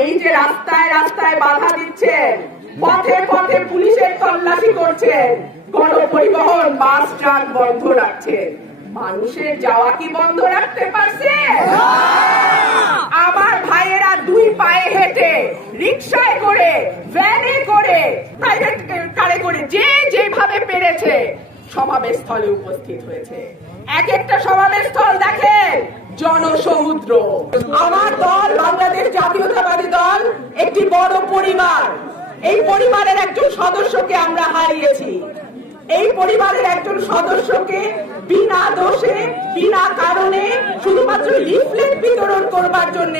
এই যে রাস্তায় রাস্তায় বাধা দিচ্ছেন, পথে পথে পুলিশের তল্লাশি করছেন, গণপরিবহন বাস ট্রাক বন্ধ রাখছেন, মানুষের যাওয়া কি বন্ধ রাখতে পারছে? আমার ভাইয়েরা দুই পায়ে হেঁটে, রিক্সায় করে, ভ্যানে করে, প্রাইভেট কারে করে যে যেভাবে পেরেছে সমাবেশ স্থলে উপস্থিত হয়েছে। এক একটা সমাবেশ স্থল দেখেন জনসমুদ্র। আমার দল বাংলাদেশ জাতীয়তাবাদী দল একটি বড় পরিবার। এই পরিবারের একজন সদস্যকে আমরা হারিয়েছি। এই পরিবারের একজন সদস্যকে বিনা দোষে, বিনা কারণে, শুধুমাত্র লিফলেট বিতরণ করবার জন্য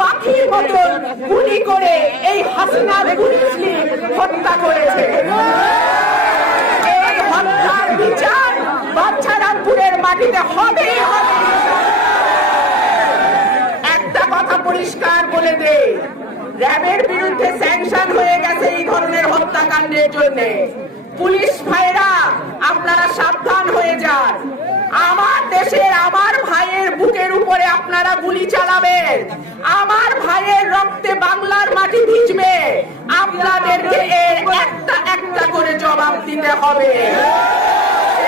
পাখির মতন গুলি করে এই হাসিনার পুলিশ হত্যা করেছে। এই হত্যার বিচার বাচ্চারামপুরের মাটিতে হবে। একটা কথা পরিষ্কার বলে দে, র্যাবের বিরুদ্ধে স্যাংশন হয়ে গেছে এই ধরনের হত্যাকাণ্ডের জন্য। পুলিশ ভাইরা আপনারা সাবধান হয়ে যান। আমার দেশের আমার ভাইয়ের বুকের উপরে আপনারা গুলি চালাবেন, আমার ভাইয়ের রক্তে বাংলার মাটি ভিজবে, আপনাদেরকে এর একটা একটা করে জবাব দিতে হবে।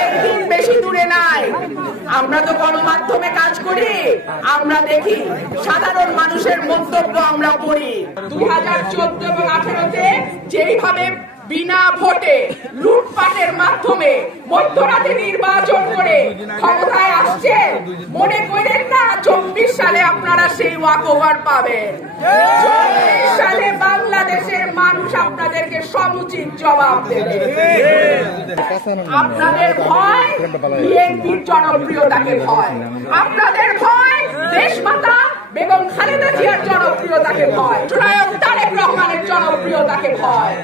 একদিন বেশি দূরে নাই, আমরা তো গণমাধ্যমে কাজ করি, আমরা দেখি সাধারণ মানুষের মন্তব্য আমরা পড়ি। 2014 এবং 2018-তে যেইভাবে বিনা ভোটে লুটপাটের মাধ্যমে মধ্যরাতে নির্বাচন করে ক্ষমতায় আসছে, মনে করেন না 24 সালে আপনারা সেই ওয়াকওভার পাবেন। 24 সালে বাংলাদেশের মানুষ আপনাদেরকে সমুচিত জবাব দেবে। আপনাদের ভয় বিএনপির জনপ্রিয়তাকে ভয়, আপনাদের ভয় দেশমাতা বেগম খালেদা জিয়ার জনপ্রিয়তাকে ভয়, জনাব তারেক রহমানের জনপ্রিয়তাকে ভয়।